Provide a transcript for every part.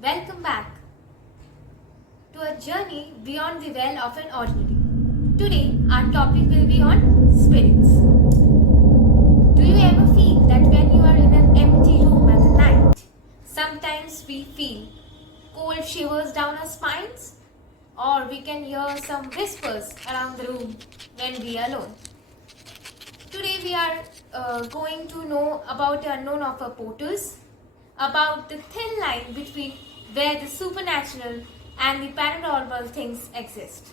Welcome back to a journey beyond the veil of an ordinary. Today, our topic will be on spirits. Do you ever feel that when you are in an empty room at the night, sometimes we feel cold shivers down our spines? Or we can hear some whispers around the room when we are alone? Today, we are going to know about the unknown of our portals, about the thin line between where the supernatural and the paranormal things exist.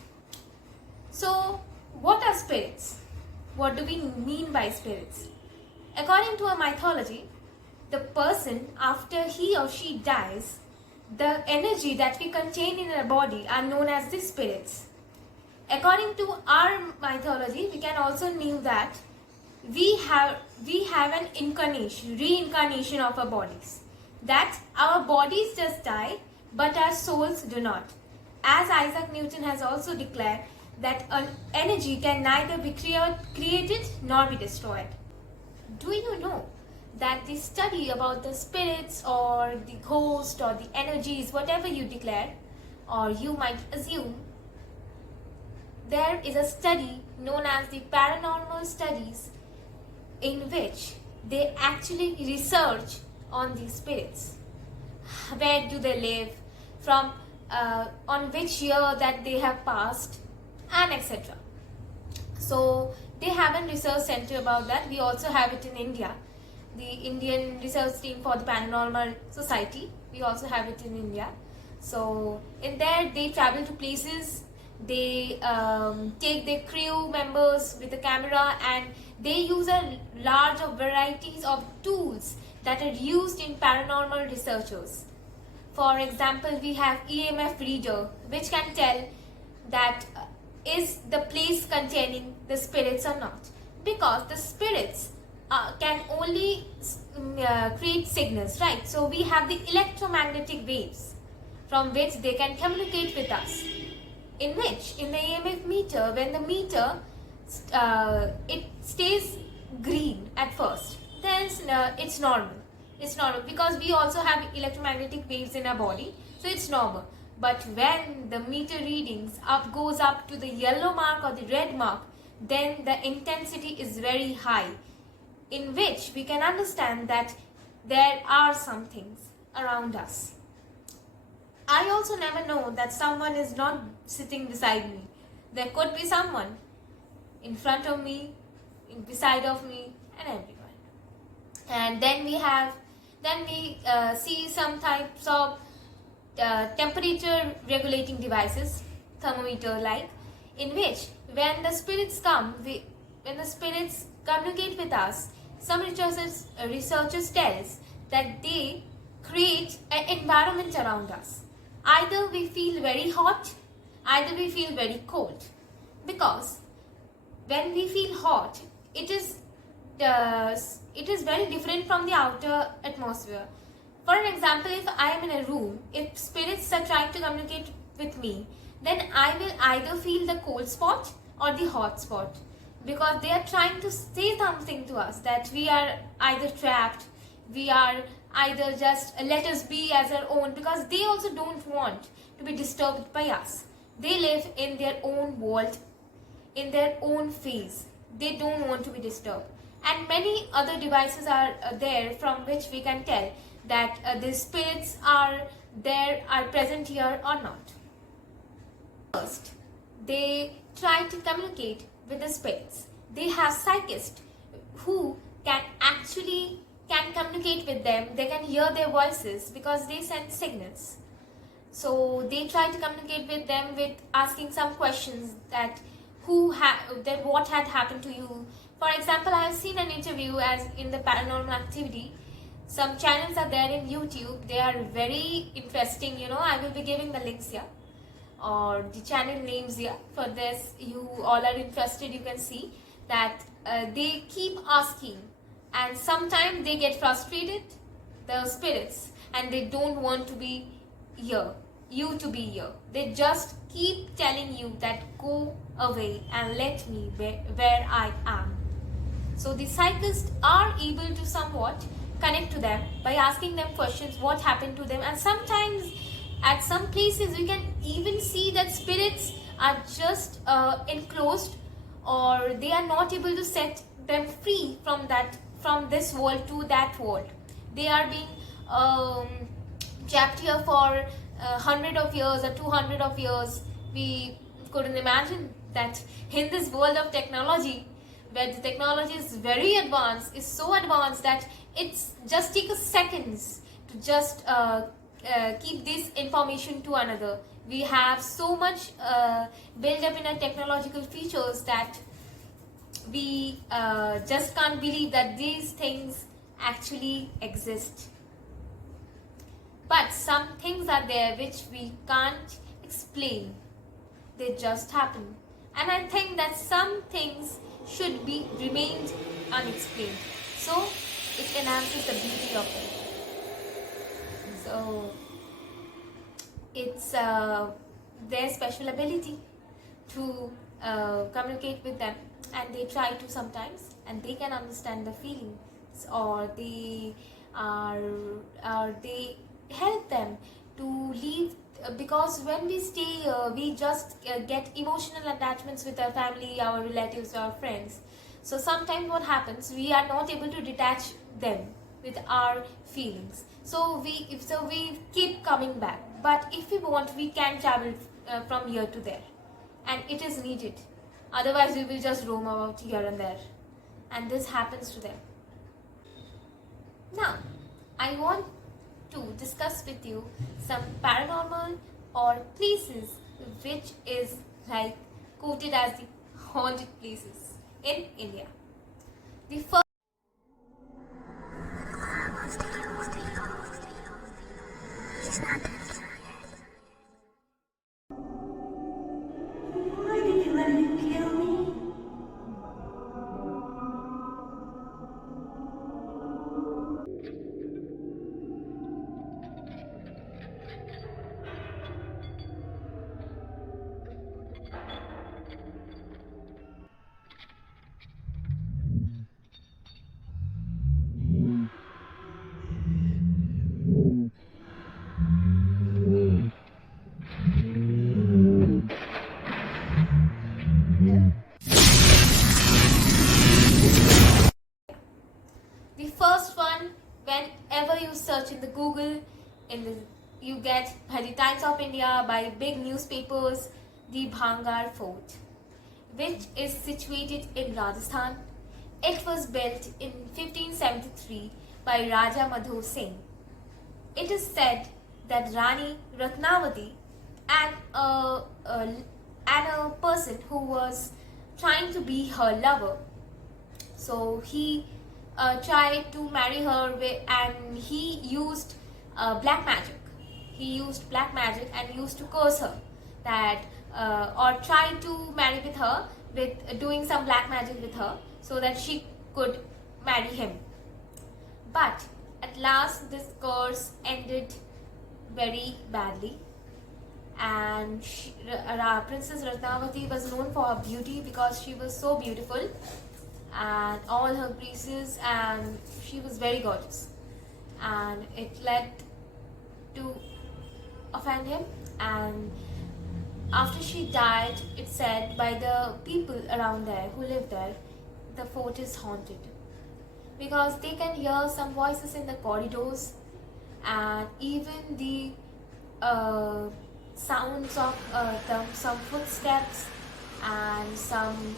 So, what are spirits? What do we mean by spirits? According to a mythology, the person, after he or she dies, the energy that we contain in our body are known as the spirits. According to our mythology, we can also know that we have an reincarnation of our bodies. That our bodies just die, but our souls do not. As Isaac Newton has also declared that an energy can neither be created nor be destroyed. Do you know that the study about the spirits or the ghost or the energies, whatever you declare or you might assume, there is a study known as the paranormal studies in which they actually research on these spirits. Where do they live, from on which year that they have passed, and etc. So they have a research center about that. We also have it in India, the Indian Research Team for the Paranormal Society. We also have it in India. So in there they travel to places, they take their crew members with a camera, and they use a large of varieties of tools that are used in paranormal researchers. For example, we have EMF reader, which can tell that is the place containing the spirits or not, because the spirits can only create signals, right? So we have the electromagnetic waves from which they can communicate with us, in which in the EMF meter, when the meter it stays green at first, then it's normal. It's normal because we also have electromagnetic waves in our body, so it's normal. But when the meter readings goes up to the yellow mark or the red mark, then the intensity is very high, in which we can understand that there are some things around us. I also never know that someone is not sitting beside me. There could be someone in front of me, beside of me, and everywhere. And then we see some types of temperature regulating devices, thermometer like, in which when the spirits communicate with us, some researchers tells that they create an environment around us. Either we feel very hot, either we feel very cold, because when we feel hot, it is very different from the outer atmosphere. For an example, if I am in a room, if spirits are trying to communicate with me, then I will either feel the cold spot or the hot spot, because they are trying to say something to us, that we are either trapped, we are either just let us be as our own, because they also don't want to be disturbed by us. They live in their own world, in their own phase. They don't want to be disturbed. And many other devices are there from which we can tell that the spirits are present here or not. First, they try to communicate with the spirits. They have psychists who can communicate with them. They can hear their voices because they send signals. So they try to communicate with them with asking some questions, that what had happened to you. For example, I have seen an interview as in the paranormal activity. Some channels are there in YouTube. They are very interesting. I will be giving the links here or the channel names here. For this, you all are interested, you can see that they keep asking, and sometimes they get frustrated, the spirits, and they don't want to be here, you to be here. They just keep telling you that go away and let me where I am. So the psychists are able to somewhat connect to them by asking them questions what happened to them. And sometimes at some places we can even see that spirits are just enclosed, or they are not able to set them free from this world to that world. They are being trapped here for 100 of years or 200 of years. We couldn't imagine that in this world of technology, where the technology is very advanced, is so advanced that it's just take us seconds to just keep this information to another. We have so much built up in our technological features that we just can't believe that these things actually exist. But some things are there which we can't explain. They just happen. And I think that some things should be remained unexplained. So it enhances the beauty of it. So it's their special ability to communicate with them, and they try to sometimes, and they can understand the feelings, or they help them to leave, because when we stay here we just get emotional attachments with our family, our relatives, our friends. So sometimes what happens, we are not able to detach them with our feelings, so we keep coming back. But if we want, we can travel from here to there, and it is needed. Otherwise we will just roam about here and there, and this happens to them. Now I want to discuss with you some paranormal or places which is like quoted as the haunted places in India. The first Why did you let him kill me? The first one, whenever you search in the Google, you get by the Times of India, by big newspapers, the Bhangar Fort, which is situated in Rajasthan. It was built in 1573 by Raja Madho Singh. It is said that Rani Ratnavati and a person who was trying to be her lover, so he tried to marry her and he used black magic. He used black magic and used to curse her, that or tried to marry with her with doing some black magic with her, so that she could marry him. But at last this curse ended very badly, and Princess Ratnavati was known for her beauty because she was so beautiful and all her graces, and she was very gorgeous, and it led to offend him. And after she died, it's said by the people around there who live there, the fort is haunted because they can hear some voices in the corridors, and even the sounds of some footsteps and some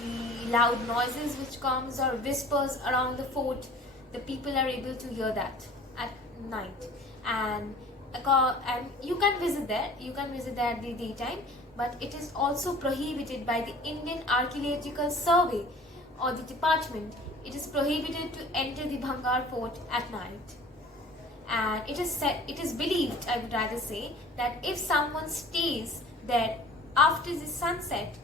the loud noises which comes or whispers around the fort. The people are able to hear that at night, and you can visit there. You can visit there at the daytime, but it is also prohibited by the Indian Archaeological Survey or the department. It is prohibited to enter the Bhangar Fort at night. And it is believed, I would rather say, that if someone stays there after the sunset,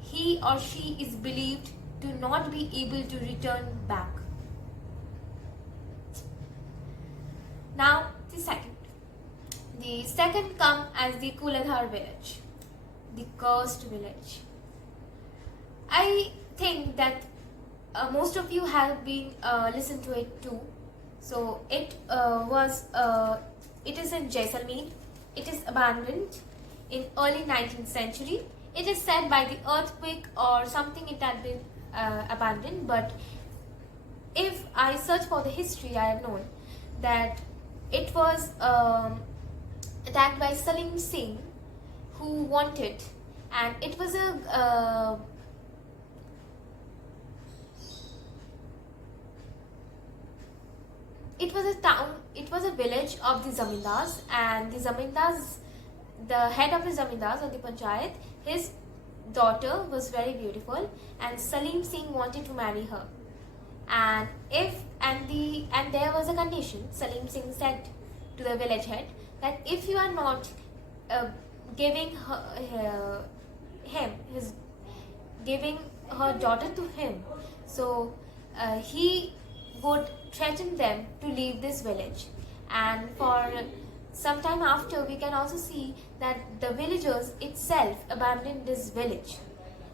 he or she is believed to not be able to return back. Now the second come as the Kuladhar village, the cursed village. I think that most of you have been listened to it too. So it is in Jaisalmer. It is abandoned in early 19th century. It is said by the earthquake or something it had been abandoned. But if I search for the history, I have known that it was attacked by Salim Singh, who wanted, and it was a it was a town, it was a village of the zamindars, and the head of the zamindars or the panchayat, his daughter was very beautiful, and Salim Singh wanted to marry her. And there was a condition. Salim Singh said to the village head that if you are not giving giving her daughter to him, so he would threaten them to leave this village. And for some time after, we can also see that the villagers itself abandoned this village,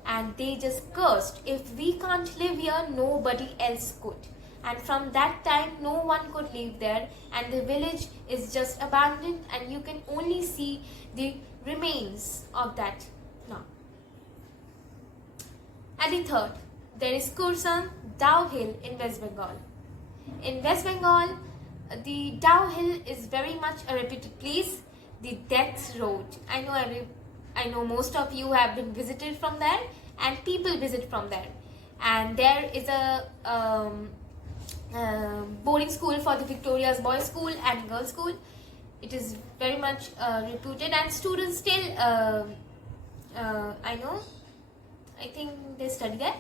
and they just cursed, if we can't live here, nobody else could. And from that time, no one could live there, and the village is just abandoned, and you can only see the remains of that now. At the third, there is Kursang Dao Hill in West Bengal. In West Bengal, the Dao Hill is very much a reputed place. The Death Road. I know most of you have been visited from there, and people visit from there. And there is a boarding school for the Victoria's Boys School and Girls School. It is very much reputed, and students still, I think they study there.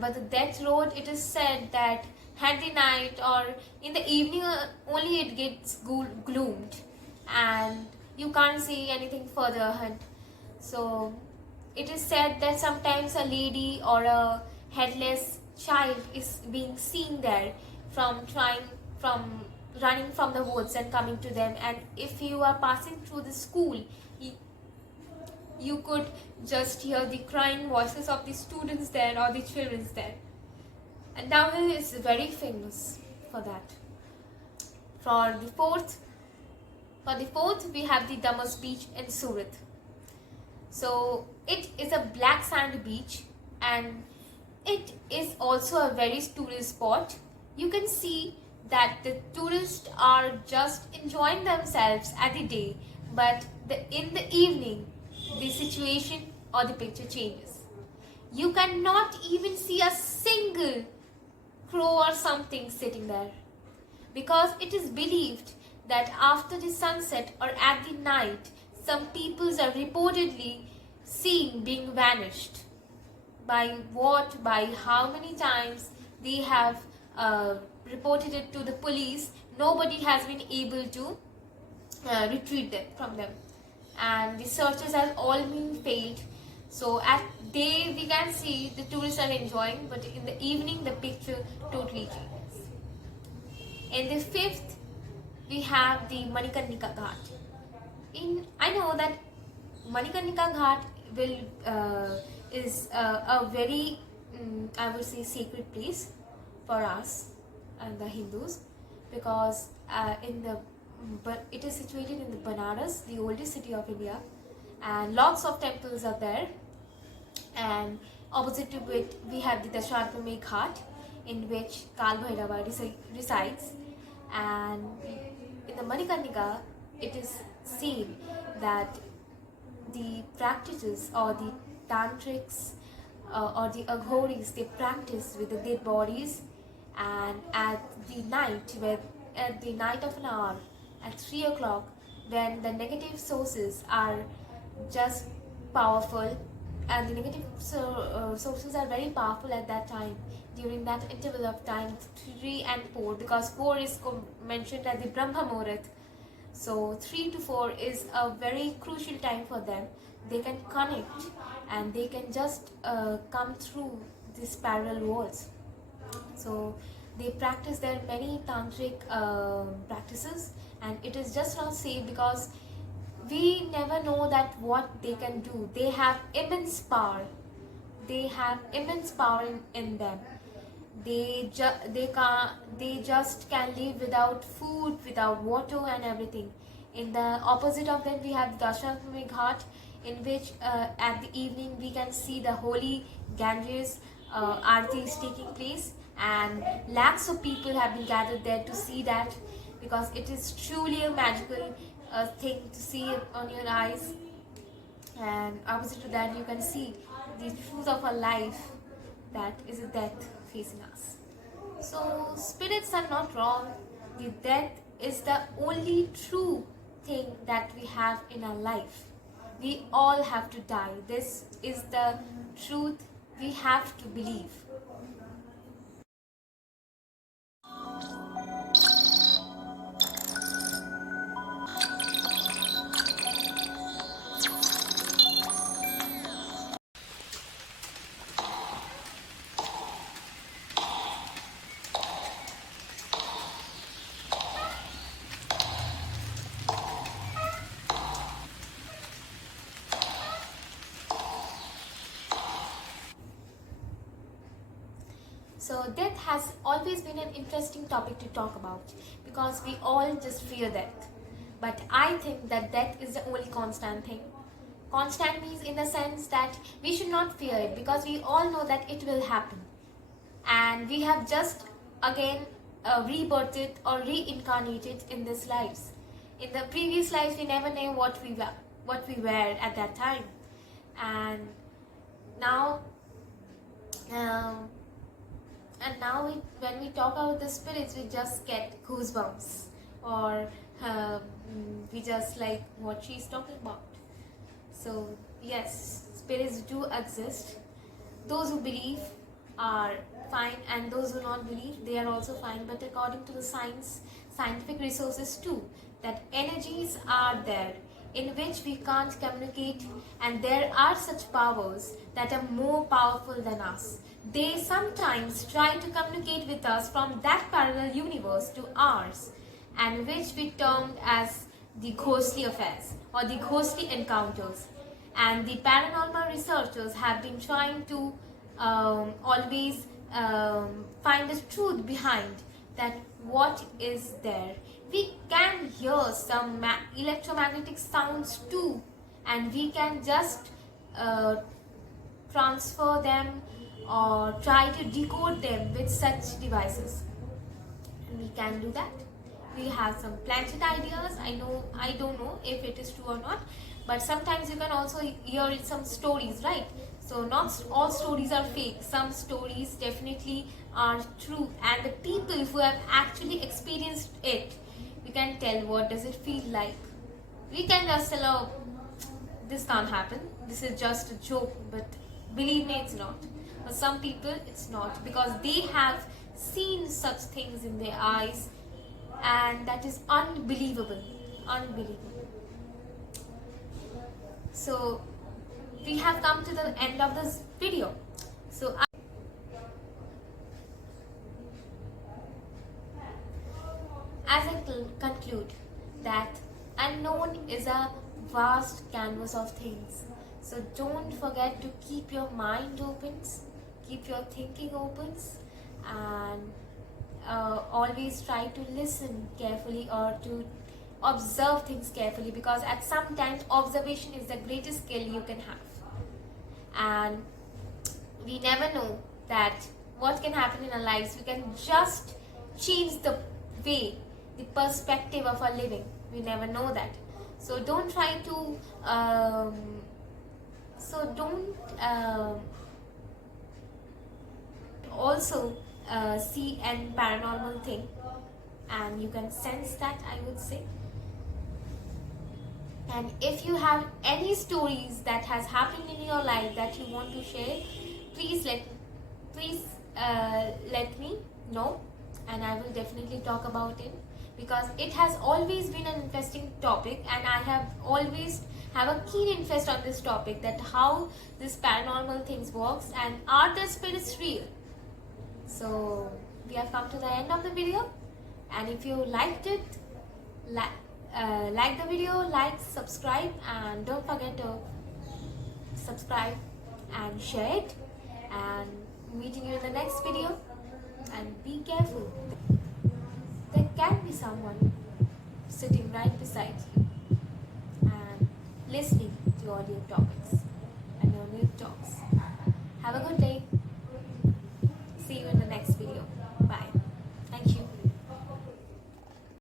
But the Death Road, it is said that at the night or in the evening only it gets gloomed, and you can't see anything further ahead. So it is said that sometimes a lady or a headless child is being seen there from running from the woods and coming to them. And if you are passing through the school, you could just hear the crying voices of the students there or the children there. And Dao Hill is very famous for that. For the fourth, we have the Damas beach in Surat. So it is a black sand beach, and it is also a very tourist spot. You can see that the tourists are just enjoying themselves at the day, but in the evening, the situation or the picture changes. You cannot even see a single crow or something sitting there, because it is believed that after the sunset or at the night, some peoples are reportedly seen being vanished. By how many times they have reported it to the police, nobody has been able to retrieve them from them, and the searches have all been failed. So at day we can see the tourists are enjoying, but in the evening the picture totally changes. In the fifth, we have the Manikarnika Ghat. I know that Manikarnika Ghat is a very I would say sacred place for us and the Hindus, because it is situated in the Banaras, the oldest city of India, and lots of temples are there. And opposite to it, we have the Dasharathme Ghat, in which Kal Bhairava resides. And in the Manikarnika, it is seen that the practices or the tantrics or the aghoris, they practice with the dead bodies. And at the night of an hour, at 3 o'clock, when the negative sources are just powerful, and the negative sources are very powerful at that time, during that interval of time 3 and 4, because 4 is mentioned as the Brahma Muhurat. So 3 to 4 is a very crucial time for them. They can connect, and they can just come through these parallel walls. So they practice their many tantric practices, and it is just not safe, because we never know that what they can do. They have immense power. They have immense power in them. they just can live without food, without water and everything. In the opposite of them we have Dasharamani Ghat, in which at the evening we can see the holy Ganges Aarti is taking place, and lakhs of people have been gathered there to see that, because it is truly a magical thing to see it on your eyes. And opposite to that you can see the truth of our life, that is a death facing us. So spirits are not wrong. The death is the only true thing that we have in our life. We all have to die. This is the truth we have to believe. So death has always been an interesting topic to talk about, because we all just fear death. But I think that death is the only constant thing. Constant means in the sense that we should not fear it, because we all know that it will happen. And we have just again rebirthed or reincarnated in these lives. In the previous lives we never knew what we were at that time. And now when we talk about the spirits, we just get goosebumps, or we just like what she's talking about. So yes, spirits do exist. Those who believe are fine, and those who not believe, they are also fine. But according to the scientific resources too, that energies are there in which we can't communicate, and there are such powers that are more powerful than us. They sometimes try to communicate with us from that parallel universe to ours, and which we termed as the ghostly affairs or the ghostly encounters. And the paranormal researchers have been trying to always find the truth behind that, what is there. We can hear some electromagnetic sounds too, and we can just transfer them or try to decode them with such devices. And we can do that. We have some planchet ideas. I don't know if it is true or not, but sometimes you can also hear some stories, right? So not all stories are fake. Some stories definitely are true, and the people who have actually experienced it, you can tell what does it feel like. We can just tell, oh, this can't happen, this is just a joke, but believe me, it's not. For some people it's not, because they have seen such things in their eyes, and that is unbelievable. So we have come to the end of this video. So as I conclude that unknown is a vast canvas of things. So don't forget to keep your mind open, keep your thinking open, and always try to listen carefully or to observe things carefully, because at some times observation is the greatest skill you can have. And we never know that what can happen in our lives. We can just change the way, the perspective of our living. We never know that. So don't try to also see an paranormal thing, and you can sense that, I would say. And if you have any stories that has happened in your life that you want to share, please let me know, and I will definitely talk about it, because it has always been an interesting topic, and I have always have a keen interest on this topic, that how this paranormal things works, and are the spirits real. So we have come to the end of the video, and if you liked it, like the video, subscribe, and don't forget to subscribe and share it, and meeting you in the next video. And be careful. There can be someone sitting right beside you and listening to all your topics.